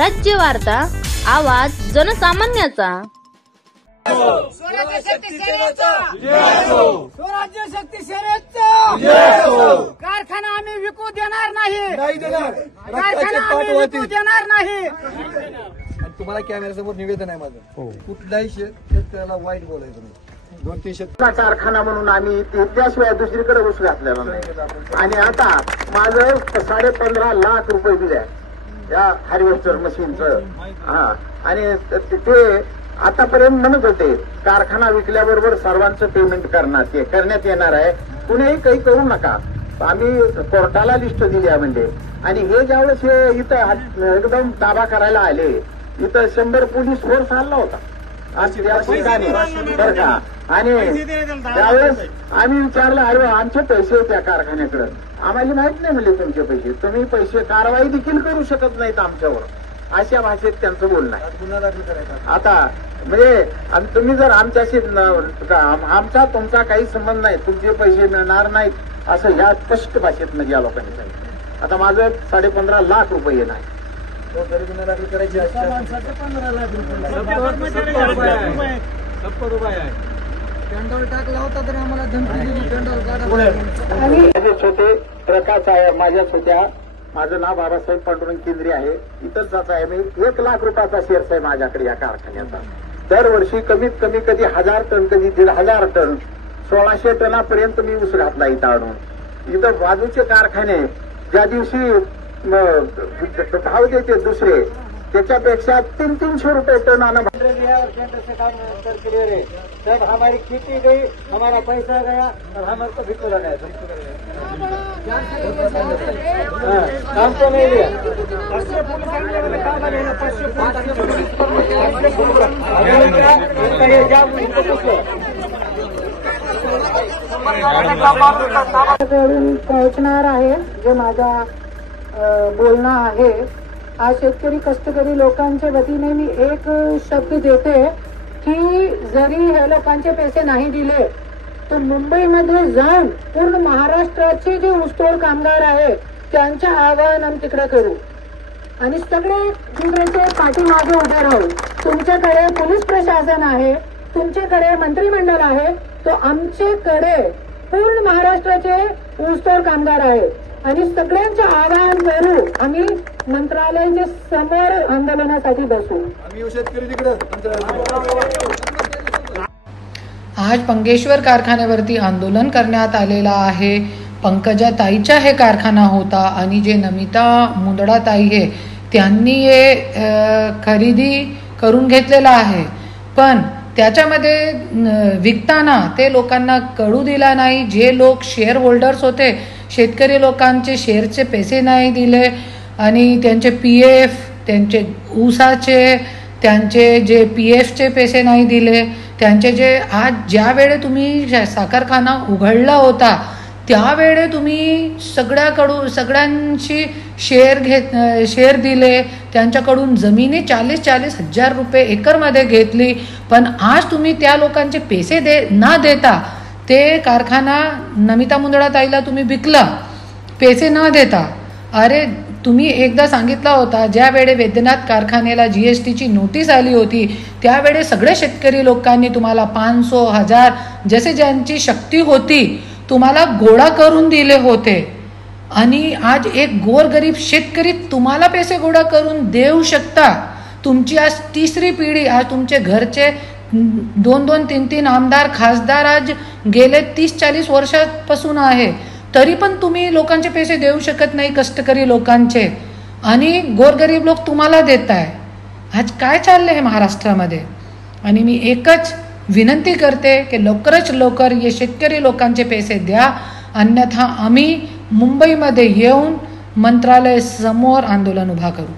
स्वराज्य वार्ता, आवाज जनसामान्याचा। स्वराज्य शक्ती कारखाना आम्ही विकू देणार नाही, कारखाना आम्ही विकू देणार नाही। तुम्हाला कॅमेऱ्यासमोर निवेदन आहे माझं, कुठलाही शेतकऱ्याला वाईट बोलायचं नाही। 2-3 शेतकरी कारखाना म्हणून आम्ही त्याशिवाय दुसरीकडे घुस घातलेला नाही। आणि आता माझं 15.5 लाख रुपये दिले या हार्वेस्टर मशीनचं। आणि ते आतापर्यंत म्हणत होते कारखाना विकल्याबरोबर सर्वांचं पेमेंट करण्यात येणार आहे, कुणीही काही करू नका। आम्ही कोर्टाला लिस्ट दिली आहे म्हणजे। आणि हे ज्यावेळेस हे इथं एकदम ताबा करायला आले, इथं 100 पोलीस फोर्स आला होता बरं का। आणि त्यावेळेस आम्ही विचारलं, अरे आमचे पैसे त्या कारखान्याकडे, आम्हाला माहित नाही म्हणजे तुमचे पैसे, तुम्ही पैसे कारवाई देखील करू शकत नाहीत आमच्यावर, अशा भाषेत त्यांचं बोलणं आहे। आता म्हणजे तुम्ही जर आमच्याशी आमचा तुमचा काही संबंध नाही, तुमचे पैसे मिळणार नाहीत असं ह्या स्पष्ट भाषेत म्हणजे या लोकांनी सांगितलं। आता माझं 15.5 लाख रुपये नाही, गुन्हा दाखल करायची 15 लाख रुपये पेंडॉल टाकला होता तर आम्हाला धमकी दिली, पेंडॉल काढा। माझे छोटे प्रकाश आहे, माझ्या छोट्या, माझं नाव बाबासाहेब पांडुरंग केंद्रे आहे, इथलचाच आहे मी। 1 लाख रुपयाचा शेअर्स आहे माझ्याकडे या कारखान्याचा। दरवर्षी कमीत कमी कधी 1000 टन, कधी 1500 टन, 1600 टनापर्यंत मी ऊस घातला इथं आणून। इथं बाजूचे कारखाने ज्या दिवशी भाव देते दुसरे, त्याच्यापेक्षा 300-300 रुपये टन आना। जब हमारी खेती गई, हमारा पैसा गया और हमारे को भिक्को लगाया, काम तो नहीं लिया। पोहोचणार आहे जे माझा बोलणं आहे। आज शेतकरी कष्टकरी लोकांच्या वतीने मी एक शब्द देते की जरी हे लोकांचे पैसे नाही दिले तर मुंबईमध्ये जाऊन पूर्ण महाराष्ट्राचे जे ऊसतोड कामगार आहेत त्यांचे आवाहन आम्ही तिकडे करू आणि सगळे जिल्ह्याचे पाठीमागे उभे राहू। तुमच्याकडे पोलीस प्रशासन आहे, तुमच्याकडे मंत्रिमंडळ आहे, तो आमच्याकडे पूर्ण महाराष्ट्राचे ऊसतोड कामगार आहेत आणि सगळ्यांचे आवाहन करू। आम्ही मंत्रालयाच्या समोर आंदोलनासाठी बसू। आम्ही शेतकरी तिकडे। आज पंगेश्वर कारखान्यावरती आंदोलन करण्यात आलेला आहे। पंकजा ताईचा हे कारखाना होता आणि जे नमिता मुंदडा ताई आहे त्यांनी हे खरेदी करून घेतलेला आहे, पण त्याच्यामध्ये विकताना ते लोकांना कळू दिला नाही। जे लोक शेअर होल्डर्स होते, शेतकरी लोकांचे शेअरचे पैसे नाही दिले आणि त्यांचे PF, त्यांचे ऊसाचे, त्यांचे जे PFचे पैसे नाही दिले, त्यांचे जे आज ज्या वेळे तुम्ही साखरखाना उघडला होता त्यावेळे तुम्ही सगळ्यांशी शेअर दिले, त्यांच्याकडून जमिनी 40-40 हजार रुपये एकरमध्ये घेतली, पण आज तुम्ही त्या लोकांचे पैसे न देता ते कारखाना नमिता मुंदडा ताईला तुम्ही विकला पैसे न देता। अरे तुम्ही एकदा सांगितला होता, ज्या वेळे वैद्यनाथ कारखान्याला GSTची नोटीस आली होती त्यावेळे सगळे शेतकरी लोकांनी तुम्हाला 500-1000 जसे ज्यांची शक्ती होती तुम्हाला गोळा करून दिले होते। आणि आज एक गोरगरीब शेतकरी तुम्हाला पैसे गोळा करून देऊ शकता। तुमची आज 3री पिढी, आज तुमचे घरचे 2-2, 3-3 आमदार खासदार आज गेले 30-40 वर्षापासून आहे, तरी पण तुम्ही लोकांचे पैसे देऊ शकत नाही, कष्टकरी लोकांचे, आणि गोरगरीब लोक तुम्हाला देत आहे। आज काय चाललंय हे महाराष्ट्रामध्ये? आणि मी एकच विनंती करते की लवकरच लवकर हे शेतकरी लोकांचे पैसे द्या, अन्यथा आम्ही मुंबईमध्ये येऊन मंत्रालय समोर आंदोलन उभा करू।